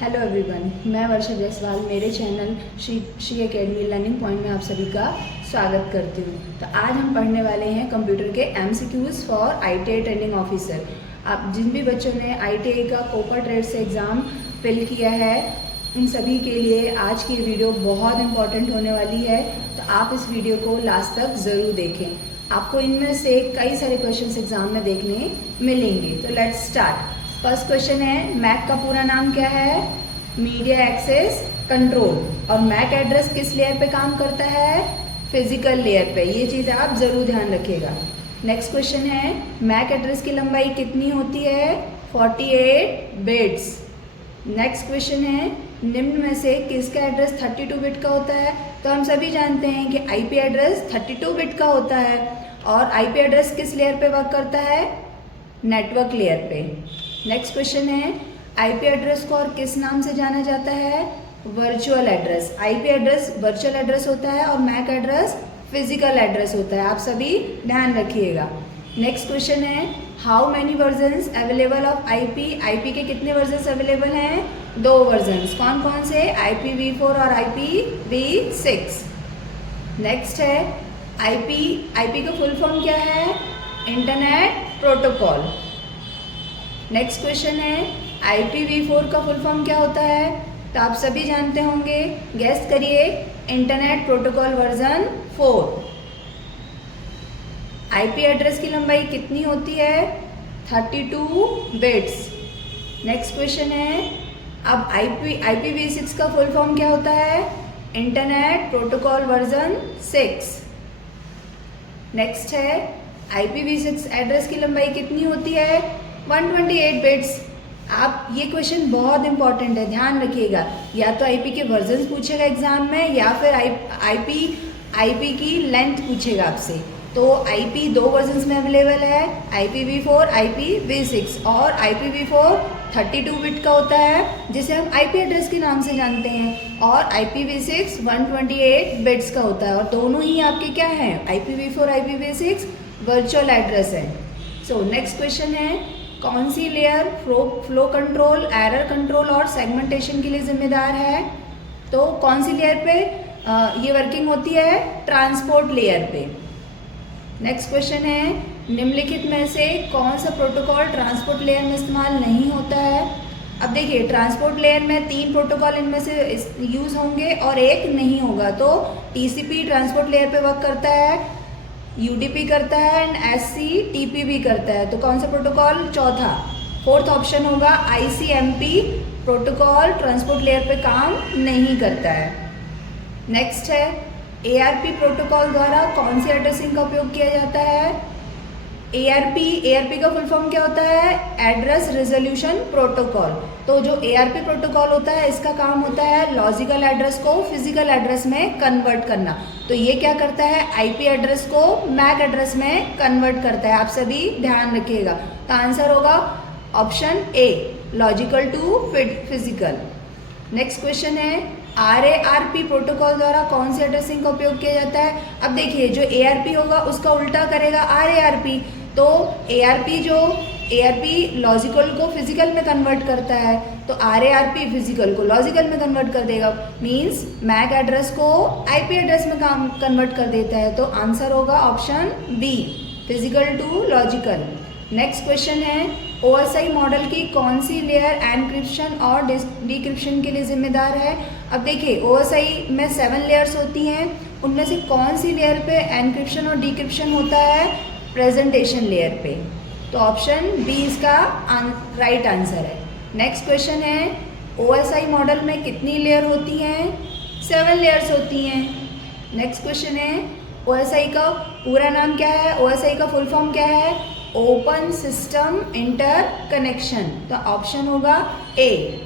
Hello everyone, मैं वर्षा जायसवाल मेरे channel Shri academy learning point में आप सभी का स्वागत करती हूँ। तो आज हम पढ़ने वाले हैं कंप्यूटर के MCQs for ITI training officer. आप जिन भी बच्चों ने आईटीआई का कोपा ट्रेड से एग्ज़ाम फिल किया है उन सभी के लिए आज की वीडियो बहुत इंपॉर्टेंट होने वाली है। तो आप इस वीडियो को लास्ट तक ज़रूर देखें, आपको इनमें से कई सारे क्वेश्चन एग्ज़ाम में देखने मिलेंगे। तो लेट्स स्टार्ट। फर्स्ट क्वेश्चन है, मैक का पूरा नाम क्या है? Media access control. और मैक एड्रेस किस लेयर पे काम करता है? फिजिकल लेयर पे। ये चीज़ आप ज़रूर ध्यान रखिएगा। नेक्स्ट क्वेश्चन है, मैक एड्रेस की लंबाई कितनी होती है? 48 बिट्स। नेक्स्ट क्वेश्चन है, निम्न में से किसका एड्रेस 32 बिट का होता है? तो हम सभी जानते हैं कि आईपी एड्रेस 32 बिट का होता है। और आईपी एड्रेस किस लेयर पे वर्क करता है? नेटवर्क लेयर पे। नेक्स्ट क्वेश्चन है, आईपी एड्रेस को और किस नाम से जाना जाता है? Virtual address. IP address virtual address होता है और मैक एड्रेस फिजिकल एड्रेस होता है, आप सभी ध्यान रखिएगा। नेक्स्ट क्वेश्चन है, how many versions available of IP? IP के कितने वर्जन्स अवेलेबल हैं? 2 वर्जन्स। कौन कौन से? IPv4 और IPv6। नेक्स्ट है, आईपी का फुल फॉर्म क्या है? Internet protocol. नेक्स्ट क्वेश्चन है, IPv4 का फुल फॉर्म क्या होता है? तो आप सभी जानते होंगे, गेस करिए। Internet protocol version 4। IP address की लंबाई कितनी होती है? 32 बिट्स। नेक्स्ट क्वेश्चन है, अब IPv6 का फुल फॉर्म क्या होता है? Internet protocol version 6। नेक्स्ट है, IPv6 एड्रेस की लंबाई कितनी होती है? 128 बिट्स। आप ये क्वेश्चन बहुत इंपॉर्टेंट है, ध्यान रखिएगा। या तो आईपी के वर्जन्स पूछेगा एग्जाम में या फिर आईपी की लेंथ पूछेगा आपसे। तो आईपी 2 वर्जन्स में अवेलेबल है, IPv4, IPv6। और IPv4 32 बिट का होता है जिसे हम आईपी एड्रेस के नाम से जानते हैं, और IPv6 128 बिट्स का होता है। और दोनों ही आपके क्या हैं? IPv4, IPv6 वर्चुअल एड्रेस है। सो नेक्स्ट क्वेश्चन है, कौन सी layer flow control, error control और सेगमेंटेशन के लिए जिम्मेदार है? तो कौन सी लेयर पे ये वर्किंग होती है? ट्रांसपोर्ट लेयर पे। नेक्स्ट क्वेश्चन है, निम्नलिखित में से कौन सा प्रोटोकॉल ट्रांसपोर्ट लेयर में इस्तेमाल नहीं होता है? अब देखिए, ट्रांसपोर्ट लेयर में 3 प्रोटोकॉल इनमें से यूज होंगे और एक नहीं होगा। तो टीसीपी ट्रांसपोर्ट लेयर पे वर्क करता है, यूडीपी करता है एंड एससीटीपी भी करता है। तो कौन सा प्रोटोकॉल? चौथा, 4th ऑप्शन होगा आईसीएमपी प्रोटोकॉल ट्रांसपोर्ट लेयर पे काम नहीं करता है। नेक्स्ट है, एआरपी प्रोटोकॉल द्वारा कौन सी एड्रेसिंग का उपयोग किया जाता है? एआरपी का फुल फॉर्म क्या होता है? Address resolution protocol. तो जो एआरपी प्रोटोकॉल होता है इसका काम होता है लॉजिकल एड्रेस को फिजिकल एड्रेस में कन्वर्ट करना। तो ये क्या करता है? आईपी एड्रेस को मैक एड्रेस में कन्वर्ट करता है, आप सभी ध्यान रखिएगा। तो आंसर होगा option A, logical to physical. Next question है, आरएआरपी प्रोटोकॉल द्वारा कौन सी एड्रेसिंग का उपयोग किया जाता है? अब देखिए, जो एआरपी होगा उसका उल्टा करेगा आरएआरपी। तो एआरपी लॉजिकल को फिजिकल में कन्वर्ट करता है, तो आरएआरपी फिजिकल को लॉजिकल में कन्वर्ट कर देगा। मींस मैक एड्रेस को आईपी एड्रेस में कन्वर्ट कर देता है। तो आंसर होगा option B, physical to logical. Next question है, ओएसआई मॉडल की कौन सी लेयर एनक्रिप्शन और डिक्रिप्शन के लिए जिम्मेदार है? अब देखिए, ओएसआई में 7 लेयर्स होती हैं, उनमें से कौन सी लेयर पे एनक्रिप्शन और डिक्रिप्शन होता है? प्रेजेंटेशन लेयर पे। तो ऑप्शन बी इसका राइट आंसर है। नेक्स्ट क्वेश्चन है, ओएसआई मॉडल में कितनी लेयर होती हैं? 7 लेयर्स होती हैं। नेक्स्ट क्वेश्चन है, ओएसआई का पूरा नाम क्या है? ओएसआई का फुल फॉर्म क्या है? Open system inter connection. तो ऑप्शन होगा ए।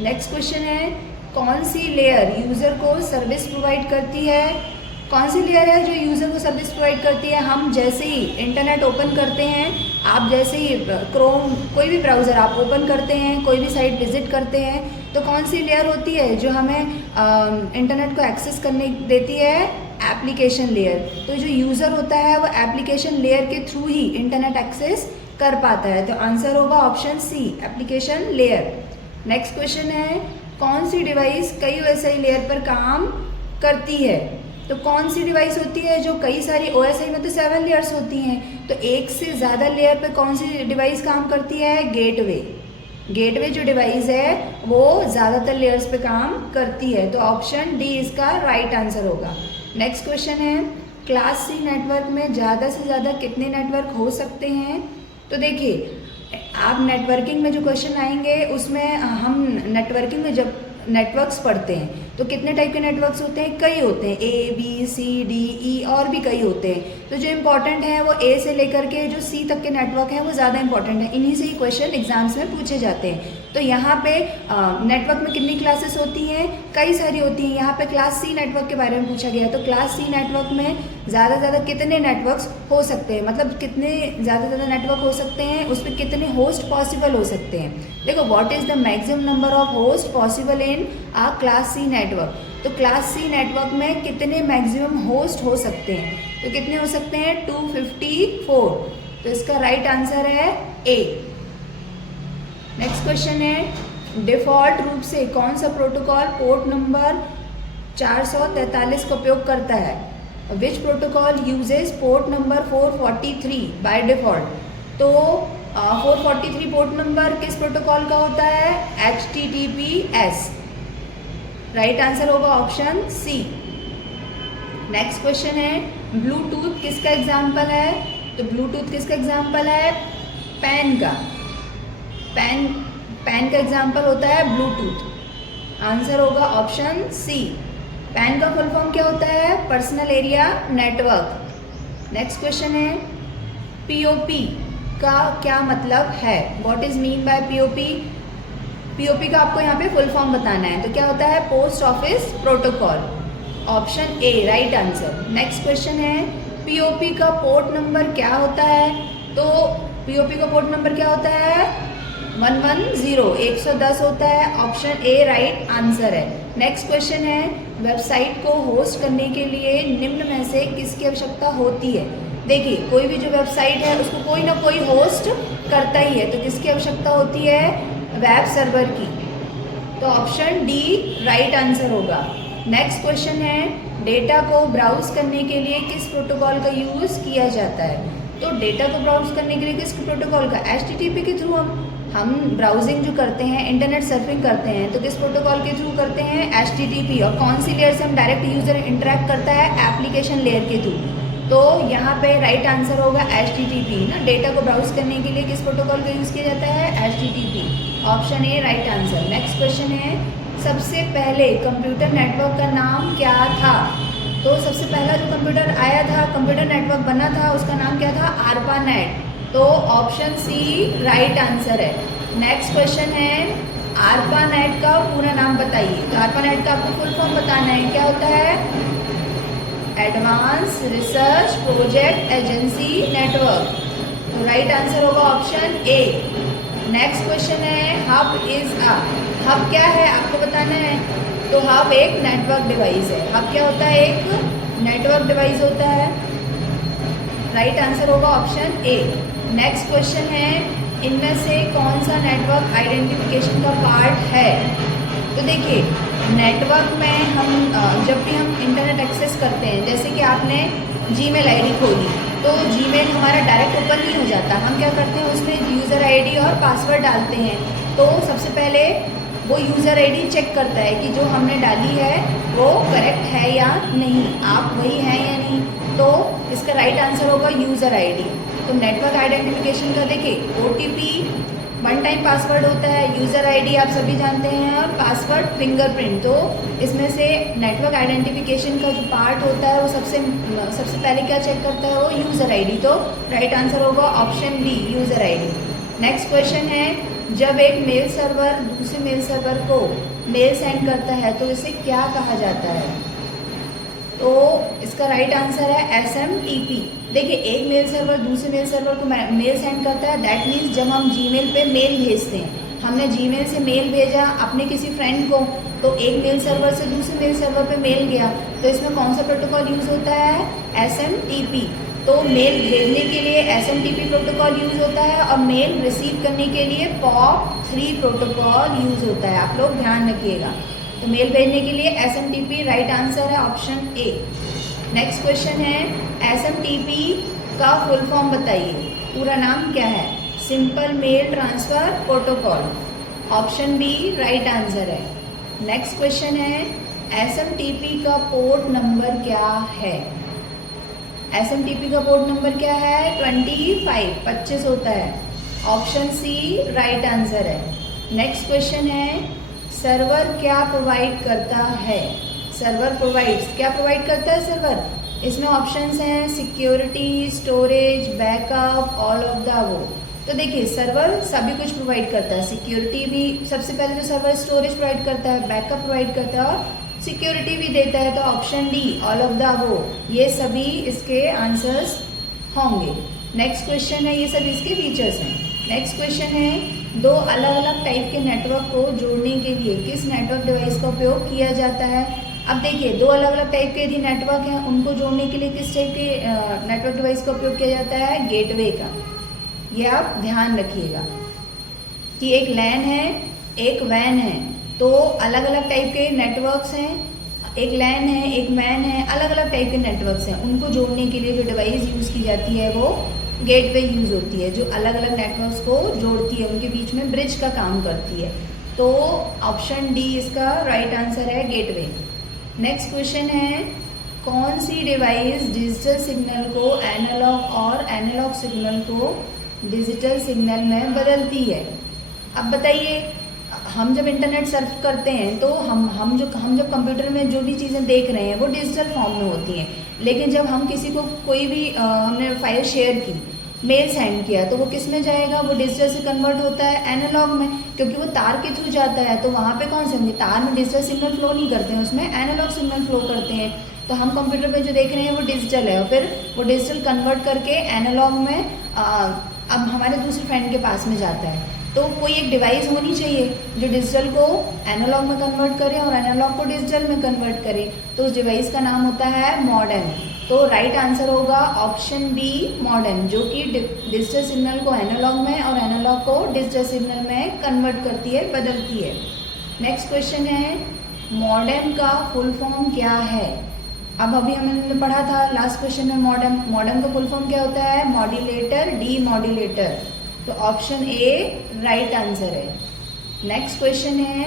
नेक्स्ट क्वेश्चन है, कौन सी लेयर यूजर को सर्विस प्रोवाइड करती है? कौन सी लेयर है जो यूजर को सर्विस प्रोवाइड करती है? हम जैसे ही इंटरनेट ओपन करते हैं, आप जैसे ही क्रोम कोई भी ब्राउज़र आप ओपन करते हैं, कोई भी साइट विजिट करते हैं, तो कौन सी लेयर होती है जो हमें इंटरनेट को एक्सेस करने देती है? Application layer. तो जो यूज़र होता है वो एप्लीकेशन लेयर के थ्रू ही इंटरनेट एक्सेस कर पाता है। तो आंसर होगा option C, application layer. Next question है, कौन सी डिवाइस कई OSI लेयर पर काम करती है? तो कौन सी डिवाइस होती है जो कई सारी OSI में तो 7 लेयर्स होती हैं, तो एक से ज़्यादा लेयर पे कौन सी डिवाइस काम करती है? गेटवे। गेटवे जो डिवाइस है वो ज़्यादातर लेयर्स पे काम करती है, तो ऑप्शन डी इसका राइट आंसर होगा। नेक्स्ट क्वेश्चन है, क्लास C नेटवर्क में ज़्यादा से ज़्यादा कितने नेटवर्क हो सकते हैं? तो देखिए, आप नेटवर्किंग में जो क्वेश्चन आएंगे उसमें हम नेटवर्किंग में जब नेटवर्क्स पढ़ते हैं तो कितने टाइप के नेटवर्क्स होते हैं? कई होते हैं, A B C D E और भी कई होते हैं। तो जो इम्पोर्टेंट है वो A से लेकर के जो C तक के नेटवर्क हैं वो ज़्यादा इंपॉर्टेंट है, इन्हीं से ही क्वेश्चन एग्जाम्स में पूछे जाते हैं। तो यहाँ पे नेटवर्क में कितनी क्लासेस होती हैं? कई सारी होती हैं। यहाँ पे क्लास C नेटवर्क के बारे में पूछा गया, तो क्लास C नेटवर्क में ज़्यादा से ज़्यादा कितने नेटवर्क्स हो सकते हैं, मतलब कितने ज़्यादा से ज़्यादा नेटवर्क हो सकते हैं, उस पर कितने होस्ट पॉसिबल हो सकते हैं। देखो, what is the maximum number of host possible in a class C network? तो क्लास C नेटवर्क में कितने मैक्सिमम होस्ट हो सकते हैं? तो कितने हो सकते हैं? 254। तो इसका राइट आंसर है A। नेक्स्ट क्वेश्चन है, डिफ़ॉल्ट रूप से कौन सा प्रोटोकॉल पोर्ट नंबर 443 का उपयोग करता है? विच protocol uses port number 443 by default? तो 443 पोर्ट नंबर किस प्रोटोकॉल का होता है? HTTPS। राइट आंसर होगा ऑप्शन C। नेक्स्ट क्वेश्चन है, ब्लूटूथ किसका एग्जाम्पल है? तो ब्लूटूथ किसका एग्जाम्पल है? पैन का। पैन का एग्जाम्पल होता है ब्लूटूथ। आंसर होगा ऑप्शन C। पैन का फुल फॉर्म क्या होता है? Personal area network. Next question है, POP का क्या मतलब है? What is mean by POP? POP का आपको यहाँ पे फुल फॉर्म बताना है, तो क्या होता है? Post office protocol. Option A right answer. Next question है, POP का पोर्ट नंबर क्या होता है? तो POP का पोर्ट नंबर क्या होता है? 110 110 होता है। ऑप्शन A राइट आंसर है। नेक्स्ट क्वेश्चन है, वेबसाइट को होस्ट करने के लिए निम्न में से किसकी आवश्यकता होती है? देखिए, कोई भी जो वेबसाइट है उसको कोई ना कोई होस्ट करता ही है, तो किसकी आवश्यकता होती है? वेब सर्वर की। तो ऑप्शन D राइट आंसर होगा। नेक्स्ट क्वेश्चन है, डेटा को ब्राउज करने के लिए किस प्रोटोकॉल का यूज़ किया जाता है? तो डेटा को ब्राउज करने के लिए किस प्रोटोकॉल का? HTTP के थ्रू हम ब्राउजिंग जो करते हैं, इंटरनेट सर्फिंग करते हैं, तो किस प्रोटोकॉल के थ्रू करते हैं? HTTP। और कौन सी लेयर से हम डायरेक्ट यूज़र इंटरेक्ट करता है? एप्लीकेशन लेयर के थ्रू। तो यहाँ पे राइट आंसर होगा HTTP ना। डेटा को ब्राउज करने के लिए किस प्रोटोकॉल का यूज़ किया जाता है? HTTP। Option A right answer. Next question है, सबसे पहले कंप्यूटर नेटवर्क का नाम क्या था? तो सबसे पहला जो कंप्यूटर आया था, कंप्यूटर नेटवर्क बना था, उसका नाम क्या था? ARPANET। तो ऑप्शन C राइट आंसर है। नेक्स्ट क्वेश्चन है, ARPANET का पूरा नाम बताइए। तो ARPANET का आपको फुल फॉर्म बताना है, क्या होता है? Advance research project agency network. तो राइट आंसर होगा ऑप्शन A। नेक्स्ट क्वेश्चन है, हब इज अ। हब क्या है आपको बताना है। तो हब एक नेटवर्क डिवाइस है। हब क्या होता है? एक नेटवर्क डिवाइस होता है। राइट आंसर होगा ऑप्शन A। नेक्स्ट क्वेश्चन है, इनमें से कौन सा नेटवर्क आइडेंटिफिकेशन का पार्ट है? तो देखिए, नेटवर्क में हम जब भी हम इंटरनेट एक्सेस करते हैं, जैसे कि आपने Gmail ID खोली, तो Gmail हमारा डायरेक्ट ओपन नहीं हो जाता। हम क्या करते हैं, उसमें यूज़र ID और पासवर्ड डालते हैं। तो सबसे पहले वो यूज़र ID चेक करता है कि जो हमने डाली है वो करेक्ट है या नहीं, आप वही हैं या नहीं। तो इसका राइट आंसर होगा यूज़र ID। तो नेटवर्क आइडेंटिफिकेशन का देखिए, OTP वन टाइम पासवर्ड होता है, यूज़र ID आप सभी जानते हैं, और पासवर्ड फिंगरप्रिंट। तो इसमें से नेटवर्क आइडेंटिफिकेशन का जो पार्ट होता है वो सबसे पहले क्या चेक करता है? वो यूज़र ID। तो राइट आंसर होगा option B user ID। Next question है, जब एक मेल सर्वर दूसरे मेल सर्वर को मेल सेंड करता है तो इसे क्या कहा जाता है? तो इसका राइट आंसर है SMTP। देखिए, एक मेल सर्वर दूसरे मेल सर्वर को मेल सेंड करता है, दैट मीन्स जब हम Gmail पे मेल भेजते हैं, हमने Gmail से मेल भेजा अपने किसी फ्रेंड को, तो एक मेल सर्वर से दूसरे मेल सर्वर पे मेल गया, तो इसमें कौन सा प्रोटोकॉल यूज़ होता है? SMTP। तो मेल भेजने के लिए SMTP प्रोटोकॉल यूज़ होता है और मेल रिसीव करने के लिए POP3 प्रोटोकॉल यूज़ होता है। आप लोग ध्यान रखिएगा। तो मेल भेजने के लिए SMTP राइट आंसर है ऑप्शन ए। नेक्स्ट क्वेश्चन है SMTP का फुल फॉर्म बताइए, पूरा नाम क्या है? Simple mail transfer protocol, option B right answer है। नेक्स्ट क्वेश्चन है SMTP का पोर्ट नंबर क्या है? SMTP का पोर्ट नंबर क्या है? 25 होता है, ऑप्शन सी राइट आंसर है। नेक्स्ट क्वेश्चन है सर्वर क्या प्रोवाइड करता है? सर्वर प्रोवाइड्स, क्या प्रोवाइड करता है सर्वर? इसमें ऑप्शंस हैं security, storage, backup, all of the above. तो देखिए सर्वर सभी कुछ प्रोवाइड करता है, सिक्योरिटी भी, सबसे पहले तो सर्वर स्टोरेज प्रोवाइड करता है, बैकअप प्रोवाइड करता है और सिक्योरिटी भी देता है। तो option D all of the above, ये सभी इसके आंसर्स होंगे। नेक्स्ट क्वेश्चन है, ये सब इसके फीचर्स हैं। नेक्स्ट क्वेश्चन है दो अलग अलग टाइप के नेटवर्क को जोड़ने के लिए किस नेटवर्क डिवाइस का उपयोग किया जाता है? अब देखिए दो अलग अलग टाइप के यदि नेटवर्क हैं उनको जोड़ने के लिए किस टाइप के नेटवर्क डिवाइस का उपयोग किया जाता है? गेटवे का। ये आप ध्यान रखिएगा कि एक लैन है एक वैन है, तो अलग अलग टाइप के नेटवर्क्स हैं, एक लैन है एक वैन है, अलग अलग टाइप के नेटवर्क्स हैं। उनको जोड़ने के लिए जो डिवाइस यूज़ की जाती है वो गेटवे यूज़ होती है, जो अलग अलग नेटवर्क्स को जोड़ती है, उनके बीच में ब्रिज का काम करती है। तो ऑप्शन डी इसका राइट आंसर है, गेटवे। नेक्स्ट क्वेश्चन है कौन सी डिवाइस डिजिटल सिग्नल को एनालॉग और एनालॉग सिग्नल को डिजिटल सिग्नल में बदलती है? अब बताइए, हम जब इंटरनेट सर्फ करते हैं तो हम जब कंप्यूटर में जो भी चीज़ें देख रहे हैं वो डिजिटल फॉर्म में होती हैं, लेकिन जब हम किसी को कोई भी हमने फाइल शेयर की, मेल सेंड किया, तो वो किस में जाएगा? वो डिजिटल से कन्वर्ट होता है एनालॉग में, क्योंकि वो तार के थ्रू जाता है। तो वहाँ पे कौन से होंगे? तार में डिजिटल सिग्नल फ्लो नहीं करते हैं, उसमें एनालॉग सिग्नल फ्लो करते हैं। तो हम कंप्यूटर पे जो देख रहे हैं वो डिजिटल है और फिर वो डिजिटल कन्वर्ट करके एनालॉग में अब हमारे दूसरे फ्रेंड के पास में जाता है। तो कोई एक डिवाइस होनी चाहिए जो डिजिटल को एनालॉग में कन्वर्ट करे और एनालॉग को डिजिटल में कन्वर्ट करे, तो उस डिवाइस का नाम होता है मॉडेम। तो राइट आंसर होगा ऑप्शन बी मॉडेम, जो कि डिजिटल सिग्नल को एनालॉग में और एनालॉग को डिजिटल सिग्नल में कन्वर्ट करती है, बदलती है। नेक्स्ट क्वेश्चन है मॉडेम का फुल फॉर्म क्या है? अब अभी हमने पढ़ा था लास्ट क्वेश्चन में मॉडेम का फुल फॉर्म क्या होता है? Modulator, D modulator. तो ऑप्शन ए राइट आंसर है। नेक्स्ट क्वेश्चन है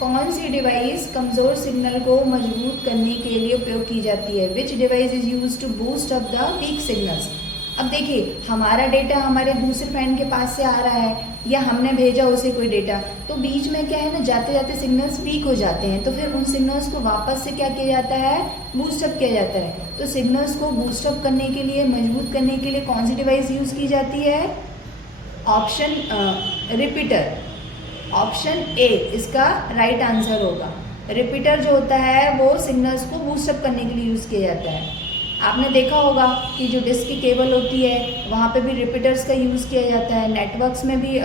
कौन सी डिवाइस कमज़ोर सिग्नल को मजबूत करने के लिए उपयोग की जाती है? Which device is use to boost up the weak signals? अब देखिए हमारा डेटा हमारे दूसरे फ्रेंड के पास से आ रहा है या हमने भेजा उसे कोई डेटा, तो बीच में क्या है ना, जाते जाते सिग्नल्स वीक हो जाते हैं, तो फिर उन सिग्नल्स को वापस से क्या किया जाता है? बूस्टअप किया जाता है। तो सिग्नल्स को बूस्टअप करने के लिए, मजबूत करने के लिए कौन सी डिवाइस यूज़ की जाती है? ऑप्शन रिपीटर, ऑप्शन ए इसका राइट आंसर होगा। रिपीटर जो होता है वो सिग्नल्स को बूस्टअप करने के लिए यूज़ किया जाता है। आपने देखा होगा कि जो डिस्क की केबल होती है वहाँ पे भी रिपीटर्स का यूज़ किया जाता है, नेटवर्क्स में भी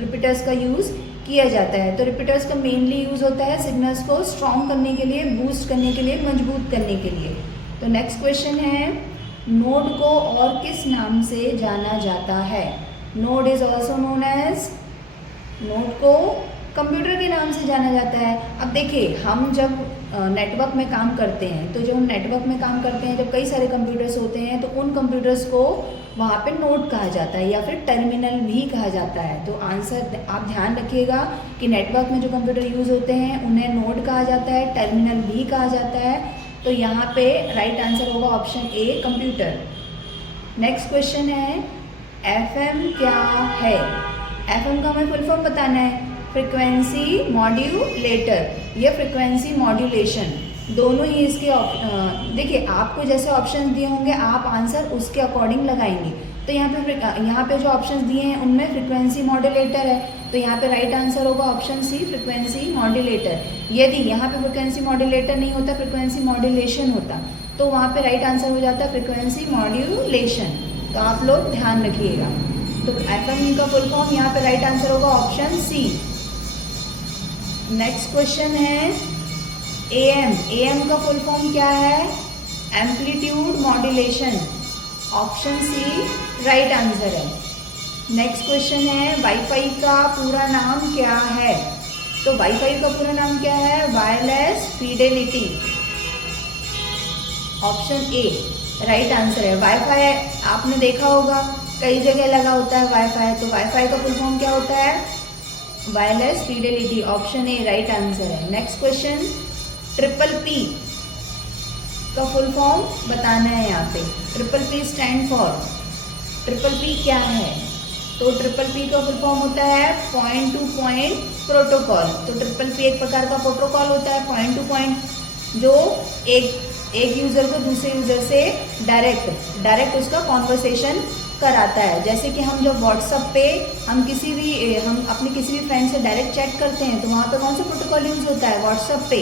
रिपीटर्स का यूज़ किया जाता है। तो रिपीटर्स का मेनली यूज़ होता है सिग्नल्स को स्ट्रॉन्ग करने के लिए, बूस्ट करने के लिए, मजबूत करने के लिए। तो नेक्स्ट क्वेश्चन है नोड को और किस नाम से जाना जाता है? Node is also known as, node को कंप्यूटर के नाम से जाना जाता है। अब देखिए हम जब नेटवर्क में काम करते हैं, तो जब हम नेटवर्क में काम करते हैं, जब कई सारे कंप्यूटर्स होते हैं, तो उन कंप्यूटर्स को वहाँ पे नोड कहा जाता है या फिर टर्मिनल भी कहा जाता है। तो आंसर आप ध्यान रखिएगा कि नेटवर्क में जो कंप्यूटर यूज़ होते हैं उन्हें नोड कहा जाता है, टर्मिनल भी कहा जाता है। तो यहाँ पे राइट आंसर होगा option a computer. Next question है FM क्या है? FM का हमें फुल फॉर्म बताना है। फ्रिक्वेंसी मॉड्यूलेटर या फ्रिक्वेंसी मॉड्यूलेशन, दोनों ही इसके देखिए आपको जैसे ऑप्शंस दिए होंगे आप आंसर उसके अकॉर्डिंग लगाएंगे। तो यहाँ पे जो ऑप्शंस दिए हैं उनमें फ्रिक्वेंसी मॉड्यूलेटर है, तो यहाँ पे राइट आंसर होगा ऑप्शन सी फ्रिक्वेंसी मॉड्यूलेटर। यदि यहाँ पे फ्रिक्वेंसी मॉड्यूलेटर नहीं होता, फ्रिक्वेंसी मॉड्यूलेशन होता, तो वहाँ पे राइट आंसर हो जाता फ्रिक्वेंसी मॉड्यूलेशन। तो आप लोग ध्यान रखिएगा। तो FM का फुल फॉर्म यहाँ पे राइट आंसर होगा ऑप्शन सी। नेक्स्ट क्वेश्चन है AM का फुल फॉर्म क्या है? Amplitude modulation, option C right answer है। नेक्स्ट क्वेश्चन है वाईफाई का पूरा नाम क्या है? तो वाईफाई का पूरा नाम क्या है? Wireless Fidelity. Option A right answer है। वाईफाई आपने देखा होगा कई जगह लगा होता है वाईफाई, तो वाईफाई का फुल फॉर्म क्या होता है? Wireless Fidelity. Option A right answer है। नेक्स्ट क्वेश्चन, ट्रिपल पी का फुल फॉर्म बताना है यहाँ पे। Triple P stand for, triple P क्या है? तो ट्रिपल पी का फुल फॉर्म होता है पॉइंट टू पॉइंट प्रोटोकॉल। तो ट्रिपल पी एक प्रकार का प्रोटोकॉल होता है, पॉइंट टू पॉइंट, जो एक यूजर को दूसरे यूजर से डायरेक्ट उसका कॉन्वर्सेशन कराता है। जैसे कि हम जब व्हाट्सएप पे हम अपने किसी भी फ्रेंड से डायरेक्ट चैट करते हैं, तो वहाँ पे कौन सा प्रोटोकॉल यूज होता है? व्हाट्सएप पे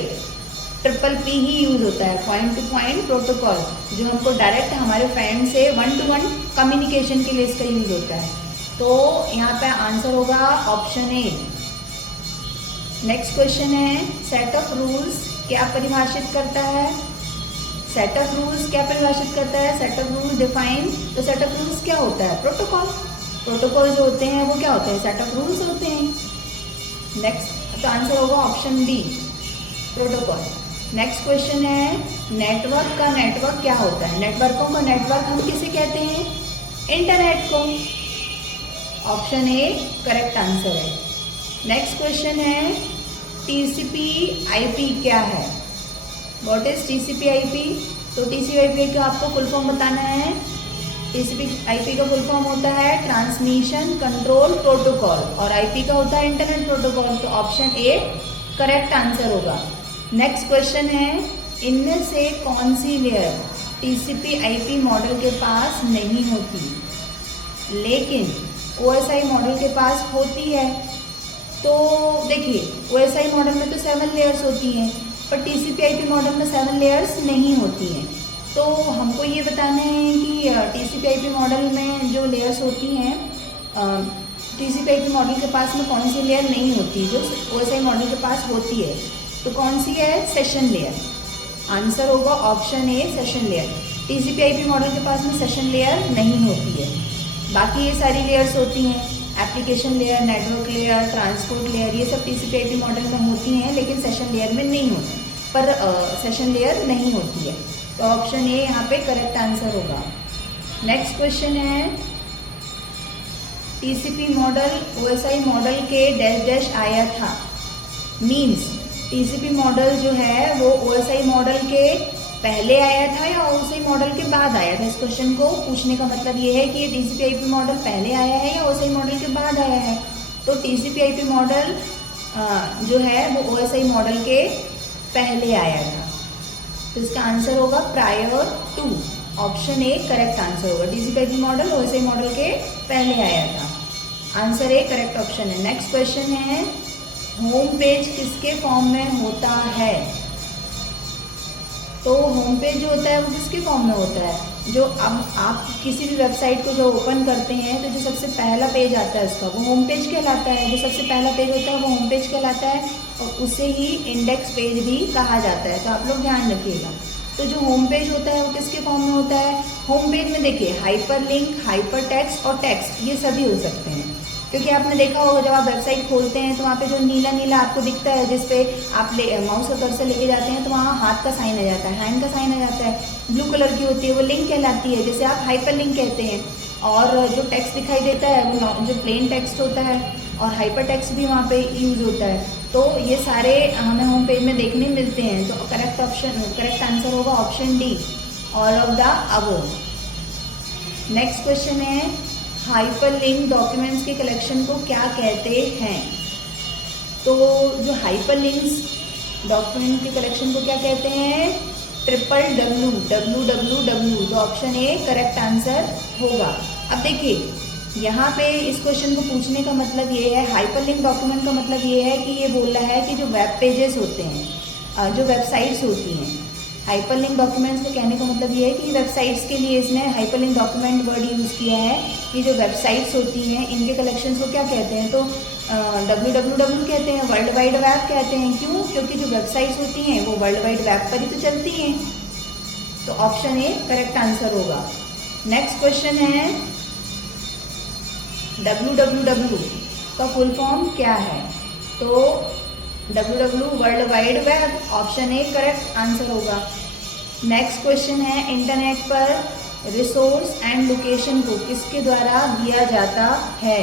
ट्रिपल पी ही यूज होता है, पॉइंट टू पॉइंट प्रोटोकॉल, जो हमको डायरेक्ट हमारे फ्रेंड से 1 to 1 कम्युनिकेशन के लिए इसका यूज होता है। तो यहाँ पे आंसर होगा ऑप्शन ए। नेक्स्ट क्वेश्चन है, सेट ऑफ रूल्स क्या परिभाषित करता है? सेट ऑफ रूल्स क्या परिभाषित करता है? सेट ऑफ रूल डिफाइन, तो सेट ऑफ रूल्स क्या होता है? प्रोटोकॉल। प्रोटोकॉल जो होते हैं वो क्या होते हैं? सेट ऑफ रूल्स होते हैं। नेक्स्ट तो आंसर होगा option B, protocol. Next question है, नेटवर्क का नेटवर्क क्या होता है? नेटवर्कों का नेटवर्क हम किसे कहते हैं? इंटरनेट को। ऑप्शन ए करेक्ट आंसर है। नेक्स्ट क्वेश्चन है, टीसीपी आईपी क्या है? What is TCP IP? तो टीसीपी आईपी का आपको फुल फॉर्म बताना है। टीसीपी आईपी का फुल फॉर्म होता है ट्रांसमिशन कंट्रोल प्रोटोकॉल, और आईपी का होता है इंटरनेट प्रोटोकॉल। तो ऑप्शन ए करेक्ट आंसर होगा। नेक्स्ट क्वेश्चन है, इनमें से कौन सी लेयर टीसीपी आईपी मॉडल के पास नहीं होती लेकिन ओएसआई मॉडल के पास होती है? तो देखिए, ओएसआई मॉडल में तो 7 लेयर्स होती हैं, पर टीसीपी आईपी मॉडल में 7 लेयर्स नहीं होती हैं। तो हमको ये बताना है कि टीसीपी आईपी मॉडल में जो लेयर्स होती हैं, टीसीपी आईपी मॉडल के पास में कौन सी लेयर नहीं होती जो ओएसआई मॉडल के पास होती है? तो कौन सी है? Session layer. आंसर होगा ऑप्शन ए, session layer. TCP IP model के पास में सेशन लेयर नहीं होती है। बाकी ये सारी लेयर्स होती हैं, application layer, network layer, transport layer, ये सब टीसीपी आईपी मॉडल में होती हैं, लेकिन सेशन लेयर में नहीं होती, पर सेशन लेयर नहीं होती है। तो ऑप्शन ए यहाँ पे करेक्ट आंसर होगा। नेक्स्ट क्वेश्चन है, टीसीपी मॉडल ओएसआई मॉडल के डैश डैश आया था। मीन्स टीसीपी मॉडल जो है वो ओएसआई मॉडल के पहले आया था या ओएसआई मॉडल के बाद आया था? इस क्वेश्चन को पूछने का मतलब ये है कि ये टीसीपी आईपी मॉडल पहले आया है या ओएसआई मॉडल के बाद आया है। तो टीसीपी आईपी मॉडल जो है वो ओएसआई मॉडल के पहले आया था। तो इसका आंसर होगा prior to. Option A correct answer होगा। TCP IP model OSI model के पहले आया था। आंसर ए करेक्ट ऑप्शन है। नेक्स्ट क्वेश्चन है, होम पेज किसके फॉर्म में होता है? तो होम पेज जो होता है वो किसके फॉर्म में होता है? जो अब आप किसी भी वेबसाइट को जो ओपन करते हैं तो जो सबसे पहला पेज आता है उसका वो होम पेज कहलाता है। जो सबसे पहला पेज होता है वो होम पेज कहलाता है, और उसे ही इंडेक्स पेज भी कहा जाता है। तो आप लोग ध्यान रखिएगा। तो जो होम पेज होता है वो किसके फॉर्म में होता है? होम पेज में देखिए हाइपर लिंक, हाइपर टेक्स्ट और टेक्स्ट ये सभी हो सकते हैं। क्योंकि आपने देखा होगा जब आप वेबसाइट खोलते हैं तो वहाँ पे जो नीला नीला आपको दिखता है, जिस पे आप माउस का कर्सर लेके जाते हैं तो वहाँ हाथ का साइन आ जाता है, हैंड का साइन आ जाता है, ब्लू कलर की होती है, वो लिंक कहलाती है, जिसे आप हाइपर लिंक कहते हैं। और जो टेक्स्ट दिखाई देता है वो जो प्लेन टेक्स्ट होता है, और हाइपर टेक्स्ट भी वहाँ पे यूज होता है। तो ये सारे हमें होम पेज में देखने मिलते हैं। तो करेक्ट आंसर होगा option D, all of the above. Next question है, हाइपरलिंक डॉक्यूमेंट्स के कलेक्शन को क्या कहते हैं? तो जो हाइपरलिंक्स डॉक्यूमेंट के कलेक्शन को क्या कहते हैं? www। तो ऑप्शन ए करेक्ट आंसर होगा। अब देखिए यहाँ पे इस क्वेश्चन को पूछने का मतलब ये है, हाइपरलिंक डॉक्यूमेंट का मतलब ये है कि ये बोल रहा है कि जो वेब पेजेस होते हैं, जो वेबसाइट्स होती हैं, हाइपरलिंक डॉक्यूमेंट्स को कहने का मतलब ये है कि वेबसाइट्स के लिए इसने हाइपरलिंक डॉक्यूमेंट वर्ड यूज़ किया है कि जो वेबसाइट्स होती हैं इनके कलेक्शंस को क्या कहते हैं? तो www कहते हैं, वर्ल्ड वाइड वेब कहते हैं। क्यों? क्योंकि जो वेबसाइट्स होती हैं वो वर्ल्ड वाइड वेब पर ही तो चलती हैं। तो ऑप्शन ए करेक्ट आंसर होगा। नेक्स्ट क्वेश्चन है www का फुल फॉर्म क्या है? तो www world wide web, option A correct answer होगा। नेक्स्ट क्वेश्चन है इंटरनेट पर रिसोर्स एंड लोकेशन को किसके द्वारा दिया जाता है?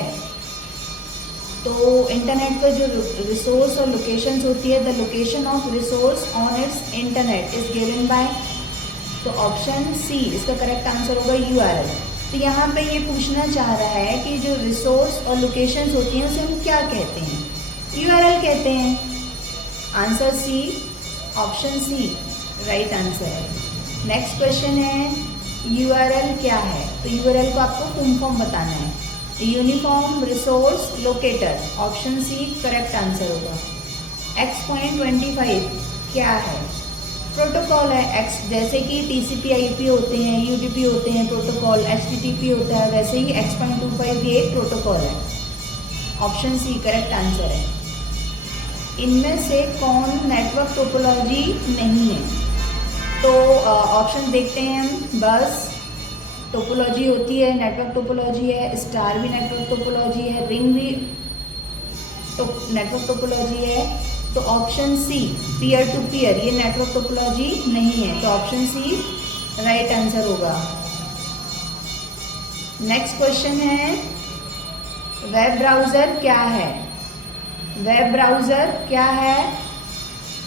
तो इंटरनेट पर जो रिसोर्स और लोकेशंस होती है, the location of resource on it's internet is given by, तो ऑप्शन सी इसका करेक्ट आंसर होगा URL। तो यहाँ पे ये पूछना चाह रहा है कि जो रिसोर्स और लोकेशंस होती हैं उसे हम क्या कहते हैं? URL कहते हैं। Answer C, option C right answer है। नेक्स्ट क्वेश्चन है URL क्या है? तो URL को आपको फुल फॉर्म बताना है। Uniform resource locator, option C correct answer होगा। X.25 क्या है? प्रोटोकॉल है। X जैसे कि TCP/IP होते हैं, UDP होते हैं प्रोटोकॉल, HTTP होता है, वैसे ही X.25 ये एक प्रोटोकॉल है। ऑप्शन सी करेक्ट आंसर है। इनमें से कौन नेटवर्क टोपोलॉजी नहीं है? तो ऑप्शन देखते हैं हम। बस टोपोलॉजी होती है, नेटवर्क टोपोलॉजी है, स्टार भी नेटवर्क टोपोलॉजी है, रिंग भी नेटवर्क टोपोलॉजी है। तो option C peer to peer ये नेटवर्क टोपोलॉजी नहीं है, तो ऑप्शन सी राइट आंसर होगा। नेक्स्ट क्वेश्चन है वेब ब्राउज़र क्या है? वेब ब्राउज़र क्या है?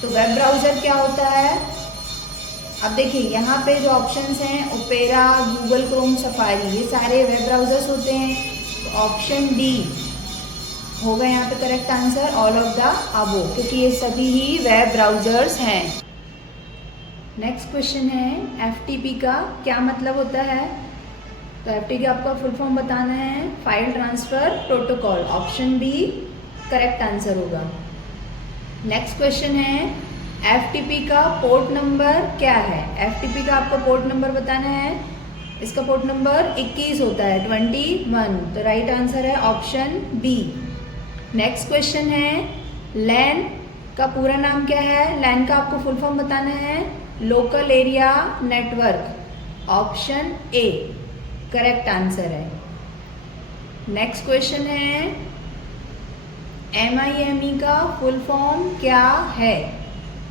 तो वेब ब्राउज़र क्या होता है? अब देखिए यहाँ पे जो ऑप्शंस हैं ओपेरा, गूगल क्रोम, सफारी, ये सारे वेब ब्राउज़र्स होते हैं। तो ऑप्शन डी होगा यहाँ पे correct answer, all of the above, क्योंकि ये सभी ही वेब ब्राउज़र्स हैं। नेक्स्ट क्वेश्चन है FTP का क्या मतलब होता है? तो FTP का आपका फुल फॉर्म बताना है, file transfer protocol, option B correct answer होगा। नेक्स्ट क्वेश्चन है FTP का पोर्ट नंबर क्या है? FTP का आपको पोर्ट नंबर बताना है। इसका पोर्ट नंबर 21 होता है, 21, तो राइट आंसर है ऑप्शन बी। नेक्स्ट क्वेश्चन है LAN का पूरा नाम क्या है? LAN का आपको फुल फॉर्म बताना है, local area network, option A correct answer है। नेक्स्ट क्वेश्चन है MIME का फुल फॉर्म क्या है?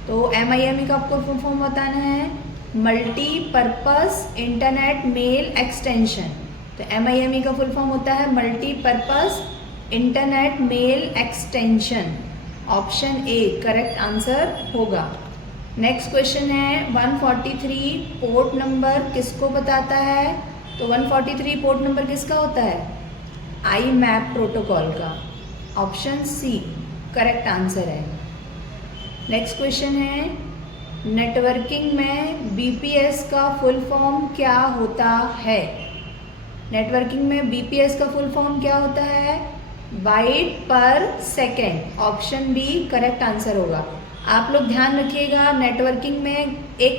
तो MIME का आपको फुल फॉर्म बताना है, मल्टीपर्पज़ इंटरनेट मेल एक्सटेंशन। तो MIME का फुल फॉर्म होता है multipurpose internet mail extension, option A correct answer होगा। नेक्स्ट क्वेश्चन है 143 पोर्ट नंबर किसको बताता है? तो 143 पोर्ट नंबर किसका होता है? IMAP प्रोटोकॉल का, ऑप्शन सी करेक्ट आंसर है। नेक्स्ट क्वेश्चन है नेटवर्किंग में BPS का फुल फॉर्म क्या होता है? नेटवर्किंग में BPS का फुल फॉर्म क्या होता है? Byte per second, option B correct answer होगा। आप लोग ध्यान रखिएगा, नेटवर्किंग में एक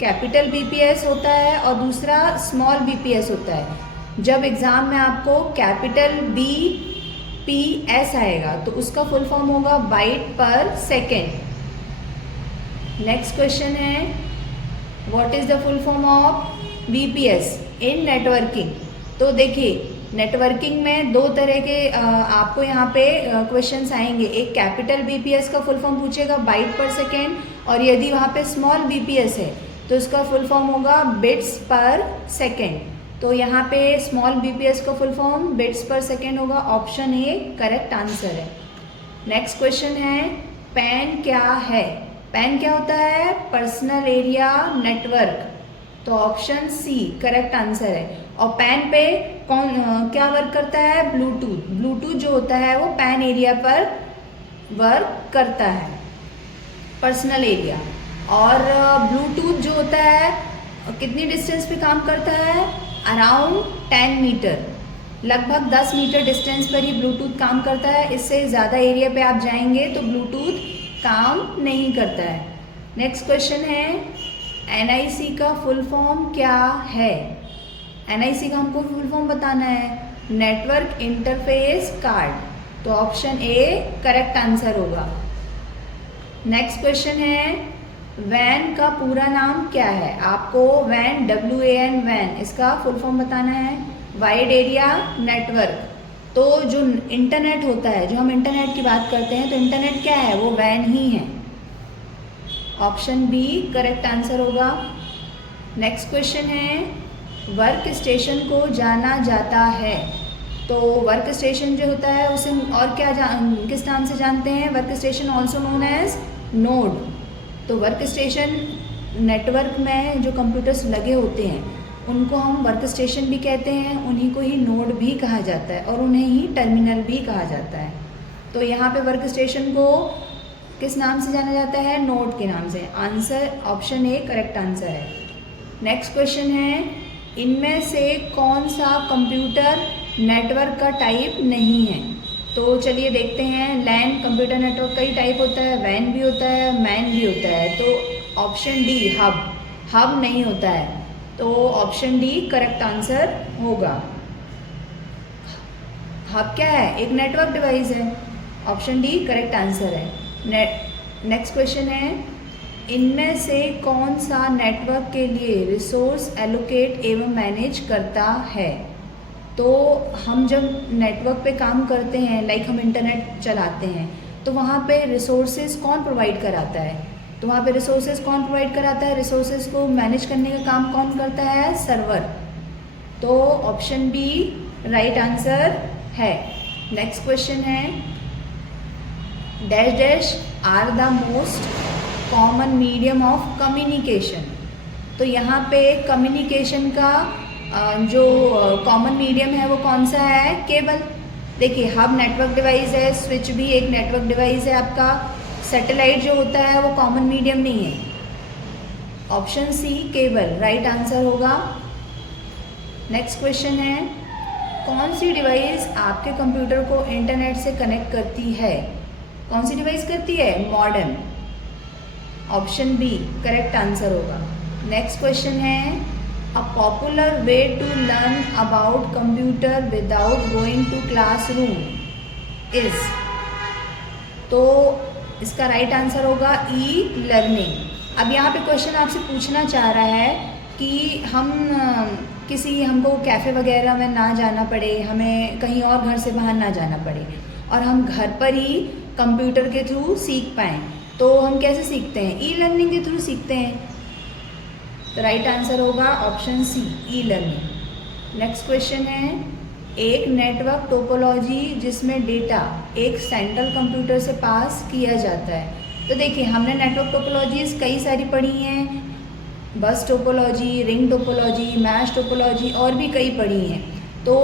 कैपिटल BPS होता है और दूसरा स्मॉल BPS होता है। जब एग्ज़ाम में आपको कैपिटल BPS आएगा तो उसका फुल फॉर्म होगा bite per second. Next question है what is the full form of BPS in networking? तो देखिए नेटवर्किंग में दो तरह के आपको यहाँ पे क्वेश्चंस आएंगे। एक कैपिटल BPS का फुल फॉर्म पूछेगा बाइट पर सेकेंड, और यदि वहाँ पे स्मॉल BPS है तो उसका फुल फॉर्म होगा बिट्स पर सेकेंड। तो यहाँ पे स्मॉल BPS का फुल फॉर्म बिट्स पर सेकेंड होगा, ऑप्शन ए करेक्ट आंसर है। नेक्स्ट क्वेश्चन है PAN क्या है? PAN क्या होता है? पर्सनल एरिया नेटवर्क, तो ऑप्शन सी करेक्ट आंसर है। और PAN पे कौन क्या वर्क करता है? ब्लूटूथ। ब्लूटूथ जो होता है वो PAN एरिया पर वर्क करता है, पर्सनल एरिया। और ब्लूटूथ जो होता है कितनी डिस्टेंस पे काम करता है? अराउंड 10 मीटर, लगभग 10 मीटर डिस्टेंस पर ही ब्लूटूथ काम करता है। इससे ज़्यादा एरिया पे आप जाएंगे तो ब्लूटूथ काम नहीं करता है। नेक्स्ट क्वेश्चन है NIC का फुल फॉर्म क्या है? NIC का हमको फुल फॉर्म बताना है, नेटवर्क इंटरफेस कार्ड, तो ऑप्शन ए करेक्ट आंसर होगा। नेक्स्ट क्वेश्चन है वैन का पूरा नाम क्या है? आपको वैन, WAN वैन, इसका फुल फॉर्म बताना है। Wide area network. तो जो इंटरनेट होता है, जो हम इंटरनेट की बात करते हैं, तो इंटरनेट क्या है? वो वैन ही है। ऑप्शन बी करेक्ट आंसर होगा। नेक्स्ट क्वेश्चन है, वर्क स्टेशन को जाना जाता है। तो वर्क स्टेशन जो होता है उसे और किस नाम से जानते हैं? Work station also known as node. तो वर्क स्टेशन नेटवर्क में जो कंप्यूटर्स लगे होते हैं उनको हम वर्क स्टेशन भी कहते हैं, उन्हीं को ही नोड भी कहा जाता है और उन्हें ही टर्मिनल भी कहा जाता है। तो यहाँ पे वर्क स्टेशन को किस नाम से जाना जाता है? नोड के नाम से। Answer option A correct answer है। नेक्स्ट क्वेश्चन है, इनमें से कौन सा कंप्यूटर नेटवर्क का टाइप नहीं है? तो चलिए देखते हैं। लैन कंप्यूटर नेटवर्क का ही टाइप होता है, वैन भी होता है, मैन भी होता है। तो ऑप्शन डी हब नहीं होता है। तो ऑप्शन डी करेक्ट आंसर होगा। हब क्या है? एक नेटवर्क डिवाइस है। ऑप्शन डी करेक्ट आंसर है। नेक्स्ट क्वेश्चन है, इनमें से कौन सा नेटवर्क के लिए रिसोर्स एलोकेट एवं मैनेज करता है? तो हम जब नेटवर्क पे काम करते हैं, लाइक हम इंटरनेट चलाते हैं, तो वहाँ पे रिसोर्सेज कौन प्रोवाइड कराता है? तो वहाँ पे रिसोर्सेज कौन प्रोवाइड कराता है? रिसोर्सेज को मैनेज करने का काम कौन करता है? सर्वर। तो ऑप्शन बी राइट आंसर है। नेक्स्ट क्वेश्चन है, dash dash are the most common medium of communication. तो यहाँ पे कम्युनिकेशन का जो कॉमन मीडियम है वो कौन सा है? केबल। देखिए, हब नेटवर्क डिवाइस है, स्विच भी एक नेटवर्क डिवाइस है आपका। सैटेलाइट जो होता है वो कॉमन मीडियम नहीं है। Option C cable right answer होगा। नेक्स्ट क्वेश्चन है, कौन सी डिवाइस आपके कंप्यूटर को इंटरनेट से कनेक्ट करती है? कौन सी डिवाइस करती है? Modem. Option B correct answer होगा। नेक्स्ट क्वेश्चन है, A popular way to learn about computer without going to classroom is। तो इसका राइट आंसर होगा ई लर्निंग। अब यहाँ पे क्वेश्चन आपसे पूछना चाह रहा है कि हमको कैफ़े वगैरह में ना जाना पड़े, हमें कहीं और घर से बाहर ना जाना पड़े और हम घर पर ही कंप्यूटर के थ्रू सीख पाएँ। तो हम कैसे सीखते हैं? ई लर्निंग के थ्रू सीखते हैं। तो राइट आंसर होगा option C E learning. Next question है, एक नेटवर्क टोपोलॉजी जिसमें डेटा एक सेंट्रल कंप्यूटर से पास किया जाता है। तो देखिए, हमने नेटवर्क टोपोलॉजीज कई सारी पढ़ी हैं, बस topology, ring topology, mesh topology और भी कई पढ़ी हैं। तो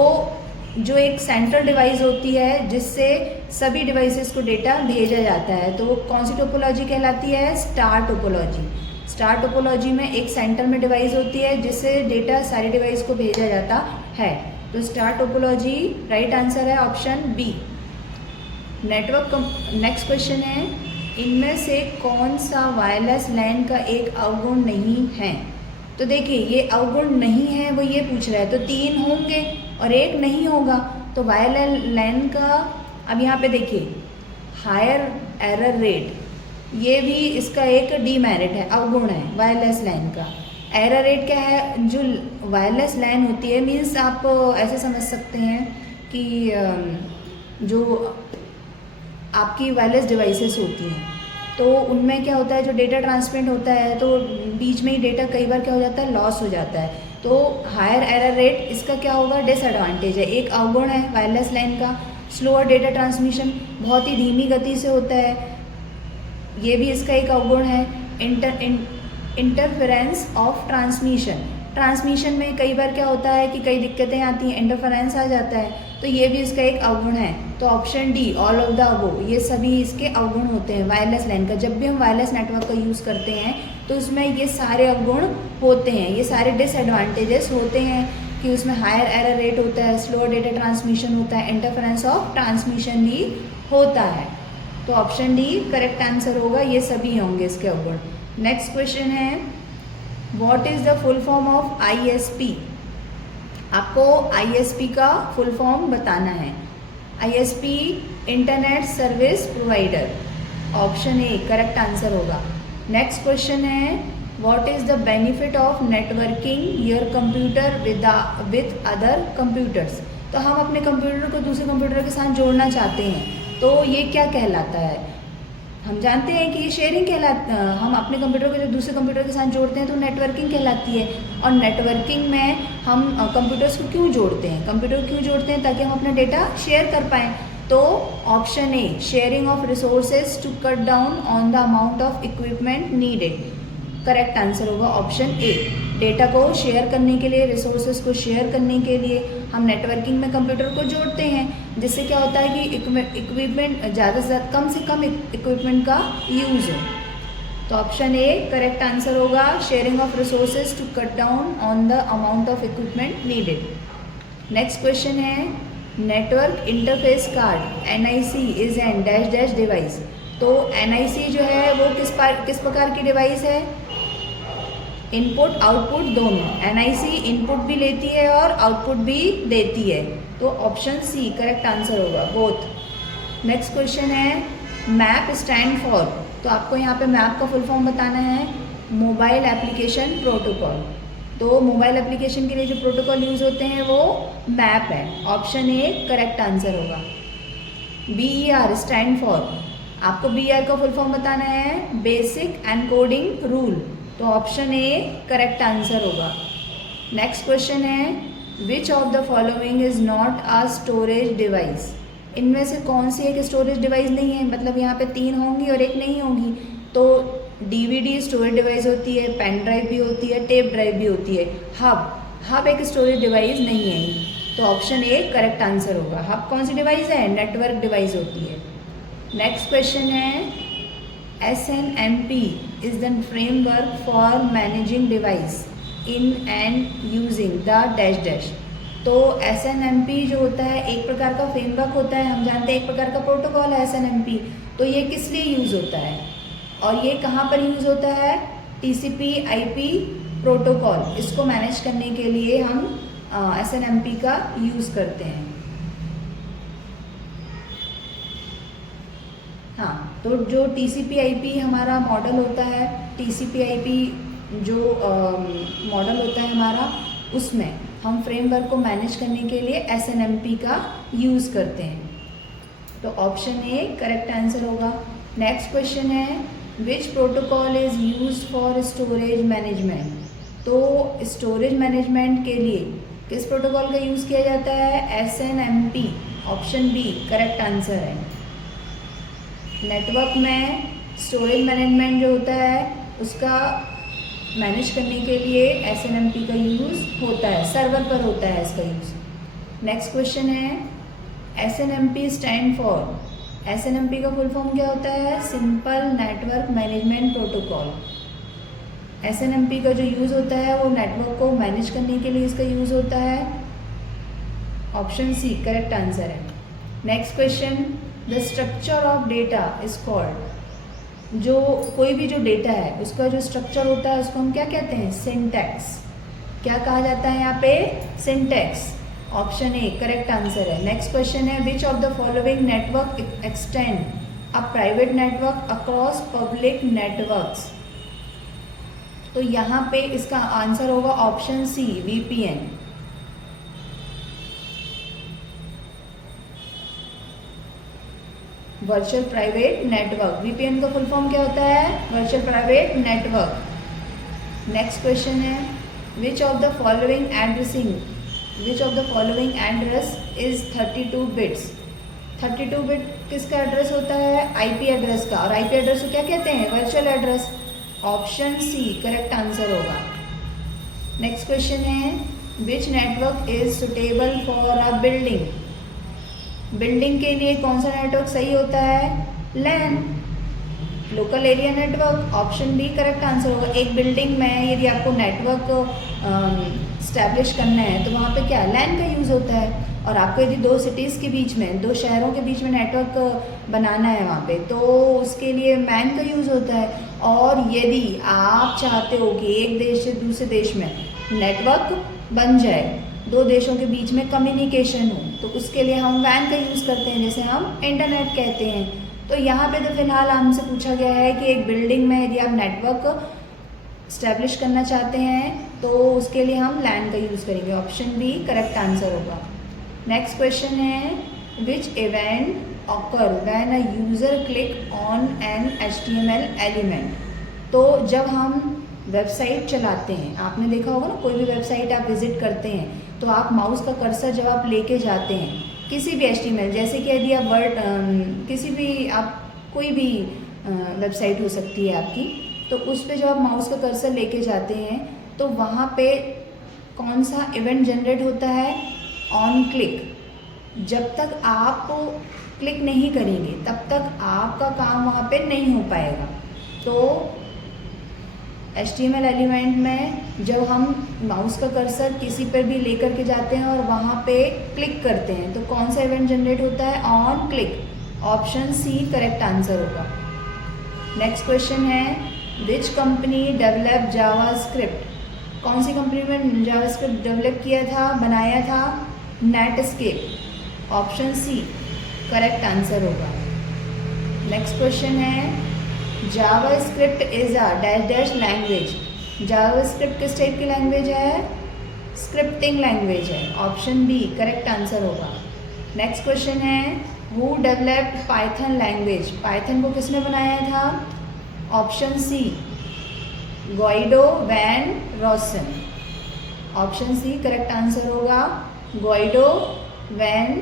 जो एक सेंट्रल डिवाइस होती है जिससे सभी डिवाइसेस को डेटा भेजा जाता है, तो वो कौन सी टोपोलॉजी कहलाती है? Star topology. स्टार टोपोलॉजी में एक सेंटर में डिवाइस होती है जिससे डेटा सारी डिवाइस को भेजा जाता है। तो स्टार टोपोलॉजी राइट आंसर है ऑप्शन बी। नेक्स्ट क्वेश्चन है, इनमें से कौन सा वायरलेस लैन का एक अवगुण नहीं है? तो देखिए, ये अवगुण नहीं है वो ये पूछ रहा है, तो 3 होंगे और एक नहीं होगा। तो वायरलेस लैन का, अब यहाँ पे देखिए, हायर एरर रेट, ये भी इसका एक डीमेरिट है, अवगुण है वायरलेस लैन का। एरर रेट क्या है? जो वायरलेस लैन होती है, मीन्स आप ऐसे समझ सकते हैं कि जो आपकी वायरलेस डिवाइसेस होती हैं तो उनमें क्या होता है, जो डेटा ट्रांसमिट होता है तो बीच में ही डेटा कई बार क्या हो जाता है? लॉस हो जाता है। तो हायर एरर रेट इसका क्या होगा? डिसएडवांटेज है, एक अवगुण है वायरलेस लैन का। स्लोअर डेटा ट्रांसमिशन, बहुत ही धीमी गति से होता है, ये भी इसका एक अवगुण है। इंटरफेरेंस ऑफ ट्रांसमिशन में कई बार क्या होता है कि कई दिक्कतें आती हैं, इंटरफेरेंस आ जाता है, तो ये भी इसका एक अवगुण है। तो option D all of the above, ये सभी इसके अवगुण होते हैं वायरलेस लैन का। जब भी हम वायरलेस नेटवर्क का यूज़ करते हैं तो उसमें ये सारे अवगुण होते हैं, ये सारे डिसएडवांटेजेस होते हैं कि उसमें हायर एरर रेट होता है, स्लो डेटा ट्रांसमिशन होता है, इंटरफेरेंस ऑफ ट्रांसमिशन भी होता है। तो ऑप्शन डी करेक्ट आंसर होगा, ये सभी होंगे इसके अवगुण। नेक्स्ट क्वेश्चन है, what is the full form of ISP? आपको ISP का फुल फॉर्म बताना है। ISP internet service provider. Option A correct answer होगा। नेक्स्ट क्वेश्चन है what is the benefit of networking your computer with other computers. तो हम अपने computer को दूसरे कंप्यूटर के साथ जोड़ना चाहते हैं, तो ये क्या कहलाता है। हम जानते हैं कि ये शेयरिंग हम अपने कंप्यूटर को जो दूसरे कंप्यूटर के साथ जोड़ते हैं तो नेटवर्किंग कहलाती है। और नेटवर्किंग में हम कंप्यूटर्स को क्यों जोड़ते हैं, कंप्यूटर को क्यों जोड़ते हैं, ताकि हम अपना डेटा शेयर कर पाएँ। तो option A sharing of resources to cut down on the amount of equipment needed. Correct answer होगा ऑप्शन ए। डेटा को शेयर करने के लिए, रिसोर्सेज को शेयर करने के लिए हम नेटवर्किंग में कंप्यूटर को जोड़ते हैं, जिससे क्या होता है कि इक्विपमेंट ज़्यादा से ज़्यादा कम से कम इक्विपमेंट का यूज़ हो। तो ऑप्शन ए करेक्ट आंसर होगा sharing of resources to cut down on the amount of equipment needed. Next question है network interface card NIC is an dash dash device. तो NIC जो है वो किस प्रकार की डिवाइस है, इनपुट आउटपुट दोनों। NIC इनपुट भी लेती है और आउटपुट भी देती है, तो ऑप्शन सी करेक्ट आंसर होगा बोथ। नेक्स्ट क्वेश्चन है मैप स्टैंड फॉर। तो आपको यहाँ पे मैप का फुल फॉर्म बताना है मोबाइल एप्लीकेशन प्रोटोकॉल। तो मोबाइल एप्लीकेशन के लिए जो प्रोटोकॉल यूज़ होते हैं वो मैप है, ऑप्शन ए करेक्ट आंसर होगा। BER स्टैंड फॉर, आपको BER का फुल फॉर्म बताना है बेसिक एनकोडिंग रूल, तो ऑप्शन ए करेक्ट आंसर होगा। नेक्स्ट क्वेश्चन है which of the following is not a storage device. इनमें से कौन सी एक स्टोरेज डिवाइस नहीं है, मतलब यहाँ पे 3 होंगी और एक नहीं होगी। तो DVD स्टोरेज डिवाइस होती है, पेन ड्राइव भी होती है, टेप ड्राइव भी होती है। हब एक स्टोरेज डिवाइस नहीं है, तो ऑप्शन ए करेक्ट आंसर होगा। हब कौन सी डिवाइस है, नेटवर्क डिवाइस होती है। नेक्स्ट क्वेश्चन है SNMP is the framework for managing device in and using the dash dash. तो SNMP जो होता है एक प्रकार का फ्रेमवर्क होता है, हम जानते हैं एक प्रकार का प्रोटोकॉल है SNMP। तो ये किस लिए यूज़ होता है और ये कहाँ पर यूज़ होता है, TCP/IP प्रोटोकॉल, इसको मैनेज करने के लिए हम SNMP का यूज़ करते हैं। हाँ, तो जो TCP/IP हमारा मॉडल होता है, TCP/IP जो मॉडल होता है हमारा, उसमें हम फ्रेमवर्क को मैनेज करने के लिए SNMP का यूज़ करते हैं, तो ऑप्शन ए करेक्ट आंसर होगा। नेक्स्ट क्वेश्चन है विच protocol is used for storage management. तो स्टोरेज मैनेजमेंट के लिए किस प्रोटोकॉल का यूज़ किया जाता है, SNMP, option B correct answer है। नेटवर्क में स्टोरेज मैनेजमेंट जो होता है उसका मैनेज करने के लिए SNMP का यूज़ होता है, सर्वर पर होता है इसका यूज़। नेक्स्ट क्वेश्चन है SNMP स्टैंड फॉर। SNMP का फुल फॉर्म क्या होता है, simple network management protocol. SNMP का जो यूज़ होता है वो नेटवर्क को मैनेज करने के लिए इसका यूज़ होता है, ऑप्शन सी करेक्ट आंसर है। Next question the structure of data is called. जो कोई भी जो डेटा है उसका जो स्ट्रक्चर होता है उसको हम क्या कहते हैं, सिंटैक्स। क्या कहा जाता है यहाँ पे, syntax, option A correct answer है। नेक्स्ट क्वेश्चन है which of the following network extend a private network across public networks. तो यहाँ पे इसका आंसर होगा option C VPN। Virtual private network, VPN का फुल फॉर्म क्या होता है, virtual private network. Next question है which of the following address is 32 bits. 32 bit किसका एड्रेस होता है, IP एड्रेस का, और IP एड्रेस को क्या कहते हैं, virtual address, option C correct answer होगा। नेक्स्ट क्वेश्चन है which network is suitable for a building. Building के लिए कौन सा नेटवर्क सही होता है, LAN, local area network, option B correct answer होगा। एक बिल्डिंग में यदि आपको नेटवर्क स्टैब्लिश करना है तो वहाँ पे क्या LAN का यूज़ होता है, और आपको यदि 2 सिटीज़ के बीच में, 2 शहरों के बीच में नेटवर्क बनाना है वहाँ पे, तो उसके लिए MAN का यूज़ होता है। और यदि आप चाहते हो कि एक देश से दूसरे देश में नेटवर्क बन जाए, 2 देशों के बीच में कम्युनिकेशन हो, तो उसके लिए हम WAN का यूज़ करते हैं, जैसे हम इंटरनेट कहते हैं। तो यहाँ पे तो फिलहाल हमसे पूछा गया है कि एक बिल्डिंग में यदि आप नेटवर्क स्टैब्लिश करना चाहते हैं तो उसके लिए हम लैन का यूज़ करेंगे। ऑप्शन बी करेक्ट आंसर होगा। नेक्स्ट क्वेश्चन है which event occur when a user click on an HTML element. तो जब हम वेबसाइट चलाते हैं, आपने देखा होगा ना, कोई भी वेबसाइट आप विजिट करते हैं तो आप माउस का कर्सर जब आप लेके जाते हैं किसी भी HTML, जैसे कि यदि आप वर्ड किसी भी आप कोई भी वेबसाइट हो सकती है आपकी, तो उस पे जब आप माउस का कर्सर लेके जाते हैं तो वहाँ पे कौन सा इवेंट जनरेट होता है? On click. जब तक आप क्लिक नहीं करेंगे तब तक आपका काम वहाँ पे नहीं हो पाएगा। तो HTML एलिमेंट में जब हम माउस का कर्सर किसी पर भी लेकर के जाते हैं और वहाँ पे क्लिक करते हैं तो कौन सा इवेंट जनरेट होता है? On click. Option C correct answer होगा। नेक्स्ट क्वेश्चन है विच कंपनी डेवलप जावास्क्रिप्ट। कौन सी कंपनी में जावास्क्रिप्ट डेवलप किया था, बनाया था? Netscape. Option C correct answer होगा। नेक्स्ट क्वेश्चन है JavaScript is a dash dash language. JavaScript किस टाइप की लैंग्वेज है? स्क्रिप्टिंग लैंग्वेज है। ऑप्शन बी करेक्ट आंसर होगा। नेक्स्ट क्वेश्चन है who developed Python language. Python को किसने बनाया था? Option C Guido van Rossum. Option C correct answer होगा। गुइडो वैन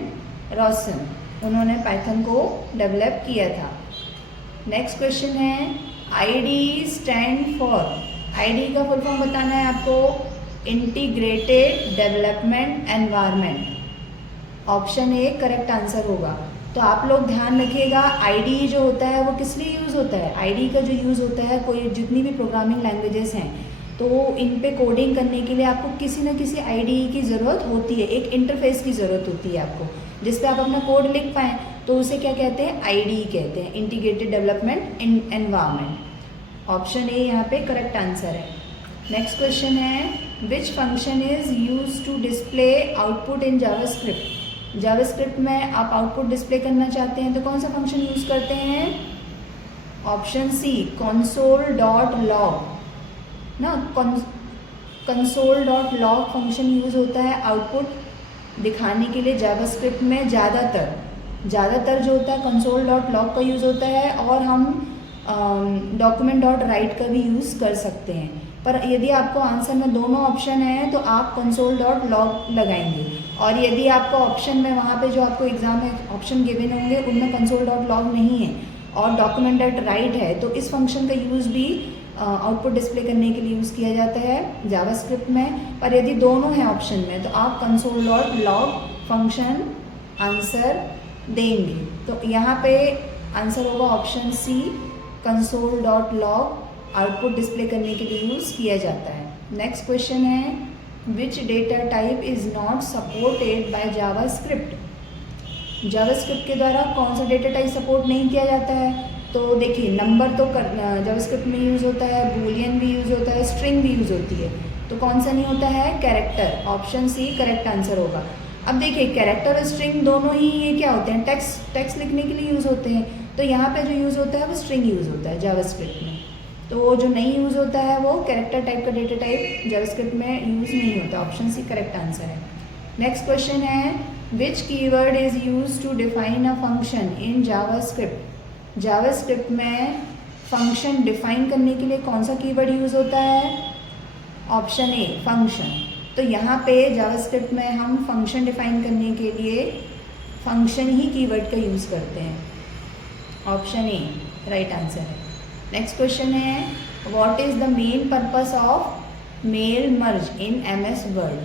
रॉसन, उन्होंने पाइथन को डेवलप किया था। नेक्स्ट क्वेश्चन है आईडी स्टैंड फॉर। आईडी का फुल फॉर्म बताना है आपको। Integrated development environment. Option A correct answer होगा। तो आप लोग ध्यान रखिएगा आईडी जो होता है वो किस लिए यूज़ होता है? आईडी का जो यूज़ होता है, कोई जितनी भी प्रोग्रामिंग लैंग्वेजेस हैं तो इन पे कोडिंग करने के लिए आपको किसी न किसी आईडी की ज़रूरत होती है, एक इंटरफेस की ज़रूरत होती है आपको, जिस पे आप अपना कोड लिख पाएँ। तो उसे क्या कहते हैं? आईडी कहते हैं, integrated development environment. Option A यहाँ पे करेक्ट आंसर है। नेक्स्ट क्वेश्चन है which function is use to display output in JavaScript. JavaScript में आप आउटपुट डिस्प्ले करना चाहते हैं तो कौन सा फंक्शन यूज़ करते हैं? Option C console dot log ना, console dot log function use होता है आउटपुट दिखाने के लिए जावास्क्रिप्ट में। ज़्यादातर जो होता है कंसोल डॉट लॉग का यूज़ होता है, और हम डॉक्यूमेंट डॉट राइट का भी यूज़ कर सकते हैं। पर यदि आपको आंसर में दोनों ऑप्शन है तो आप कंसोल डॉट लॉग लगाएंगे, और यदि आपको ऑप्शन में वहाँ पे जो आपको एग्जाम में ऑप्शन गिवन होंगे उनमें कंसोल डॉट लॉग नहीं है और डॉक्यूमेंट डॉट राइट है, तो इस फंक्शन का यूज़ भी आउटपुट डिस्प्ले करने के लिए यूज़ किया जाता है जावास्क्रिप्ट में। पर यदि दोनों हैं ऑप्शन में तो आप console dot log function answer देंगे। तो यहाँ पे आंसर होगा option C, console dot log output display करने के लिए यूज़ किया जाता है। नेक्स्ट क्वेश्चन है which data type is not supported by JavaScript. JavaScript के द्वारा कौन सा डेटा टाइप सपोर्ट नहीं किया जाता है? तो देखिए नंबर तो जावास्क्रिप्ट में यूज़ होता है, बूलियन भी यूज़ होता है, स्ट्रिंग भी यूज़ होती है, तो कौन सा नहीं होता है? Character. Option C correct answer होगा। अब देखिए कैरेक्टर और स्ट्रिंग दोनों ही ये क्या होते हैं? टेक्स्ट लिखने के लिए यूज़ होते हैं, तो यहाँ पे जो यूज़ होता है वो स्ट्रिंग यूज़ होता है जावास्क्रिप्ट में। तो जो नहीं यूज़ होता है वो कैरेक्टर टाइप का डेटा टाइप जावास्क्रिप्ट में यूज़ नहीं होता। ऑप्शन सी करेक्ट आंसर है। नेक्स्ट क्वेश्चन है which keyword is use to define a function in JavaScript. JavaScript में फंक्शन डिफाइन करने के लिए कौन सा कीवर्ड यूज़ होता है? Option A function. तो यहाँ पे जावास्क्रिप्ट में हम फंक्शन डिफाइन करने के लिए फंक्शन ही कीवर्ड का यूज़ करते हैं। ऑप्शन ए राइट आंसर है। नेक्स्ट क्वेश्चन है what is the main purpose of mail merge in MS word.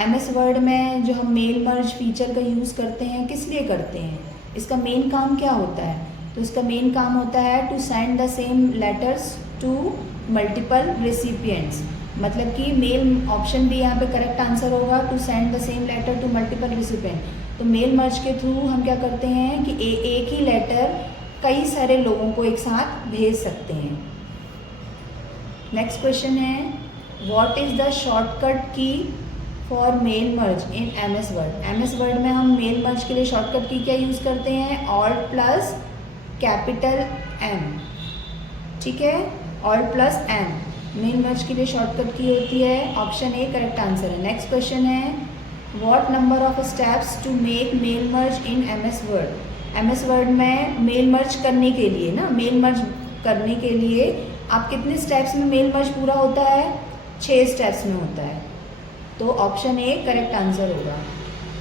MS word में जो हम मेल मर्ज फीचर का यूज़ करते हैं किस लिए करते हैं? इसका मेन काम क्या होता है? तो इसका मेन काम होता है to send the same letters to multiple recipients. मतलब कि मेल, ऑप्शन भी यहाँ पे करेक्ट आंसर होगा, to send the same letter to multiple recipient. तो मेल मर्ज के थ्रू हम क्या करते हैं कि एक ही लेटर कई सारे लोगों को एक साथ भेज सकते हैं। नेक्स्ट क्वेश्चन है what is the shortcut key for mail merge in MS word. MS word में हम मेल मर्ज के लिए शॉर्टकट की क्या यूज़ करते हैं? Alt+ कैपिटल M, ठीक है, alt plus M main merge के लिए शॉर्टकट की होती है। ऑप्शन ए करेक्ट आंसर है। नेक्स्ट क्वेश्चन है, what number of steps to make mail merge in MS word. MS word में मेल मर्ज करने के लिए ना, मेल मर्ज करने के लिए आप कितने स्टेप्स में मेल मर्ज पूरा होता है? 6 स्टेप्स में होता है। तो ऑप्शन ए करेक्ट आंसर होगा।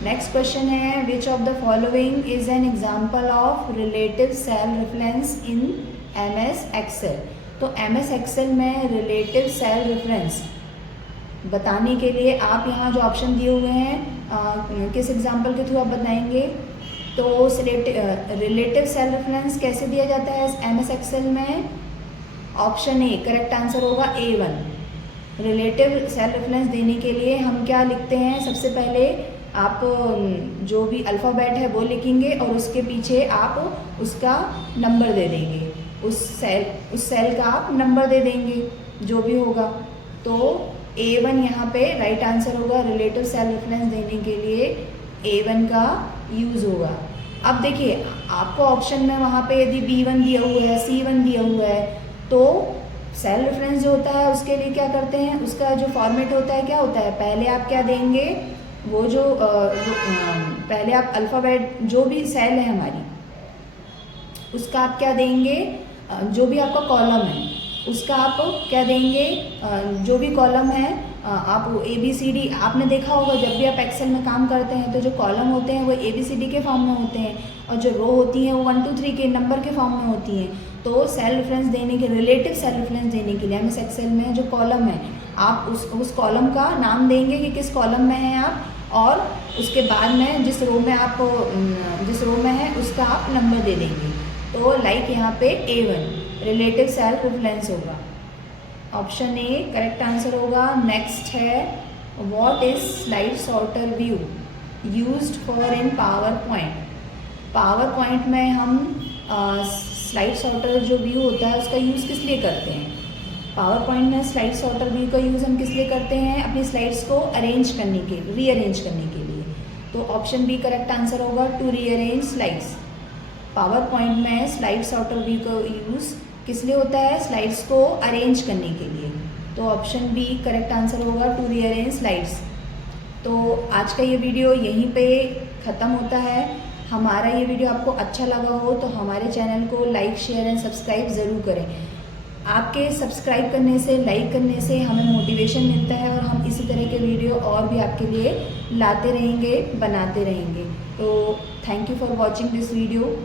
नेक्स्ट क्वेश्चन है, which of the following is an example of relative cell reference in MS Excel. तो MS एक्सेल में रिलेटिव सेल रेफरेंस बताने के लिए आप यहाँ जो ऑप्शन दिए हुए हैं किस एग्जाम्पल के थ्रू आप बताएंगे? तो रिलेटिव सेल रेफरेंस कैसे दिया जाता है MS एक्सेल में? ऑप्शन ए करेक्ट आंसर होगा A1। रिलेटिव सेल रेफरेंस देने के लिए हम क्या लिखते हैं? सबसे पहले आप जो भी अल्फ़ाबेट है वो लिखेंगे और उसके पीछे आप उसका नंबर दे देंगे, उस सेल का आप नंबर दे देंगे जो भी होगा। तो A1 यहाँ पे राइट आंसर होगा। रिलेटिव सेल रेफरेंस देने के लिए A1 का यूज़ होगा। अब देखिए आपको ऑप्शन में वहाँ पे यदि B1 दिया हुआ है, C1 दिया हुआ है, तो सेल रेफरेंस जो होता है उसके लिए क्या करते हैं, उसका जो फॉर्मेट होता है क्या होता है? पहले आप क्या देंगे, वो जो पहले आप अल्फ़ाबेट जो भी सेल है हमारी उसका आप क्या देंगे, जो भी आपका कॉलम है उसका आप क्या देंगे, जो भी कॉलम है आप ABCD, आपने देखा होगा जब भी आप एक्सेल में काम करते हैं तो जो कॉलम होते हैं वो ABCD के फॉर्म में होते हैं और जो रो होती हैं वो 1 2 3 के नंबर के फॉर्म में होती हैं। तो सेल रेफरेंस देने के, रिलेटिव सेल रेफरेंस देने के लिए MS एक्सेल में जो कॉलम है आप उस कॉलम का नाम देंगे कि किस कॉलम में हैं आप, और उसके बाद में जिस रो में है उसका आप नंबर दे देंगे। तो लाइक यहाँ पे A1 रिलेटिव सेल रेफरेंस होगा। ऑप्शन ए करेक्ट आंसर होगा। नेक्स्ट है, what is slide sorter view used for in power point. Power point में हम स्लाइड सॉर्टर जो व्यू होता है उसका यूज़ किस लिए करते हैं? पावर पॉइंट में स्लाइड सॉर्टर व्यू का यूज़ हम किस लिए करते हैं? अपनी स्लाइड्स को अरेंज करने के, रीअरेंज करने के लिए। तो ऑप्शन बी करेक्ट आंसर होगा, to rearrange slides. PowerPoint में स्लाइड सॉर्टर व्यू का यूज़ किस लिए होता है? स्लाइड्स को अरेंज करने के लिए। तो ऑप्शन बी करेक्ट आंसर होगा, टू रीअरेंज स्लाइड्स। तो आज का ये वीडियो यहीं पे ख़त्म होता है। हमारा ये वीडियो आपको अच्छा लगा हो तो हमारे चैनल को लाइक शेयर एंड सब्सक्राइब ज़रूर करें। आपके सब्सक्राइब करने से, लाइक करने से हमें मोटिवेशन मिलता है और हम इसी तरह के वीडियो और भी आपके लिए लाते रहेंगे, बनाते रहेंगे। तो thank you for watching this video.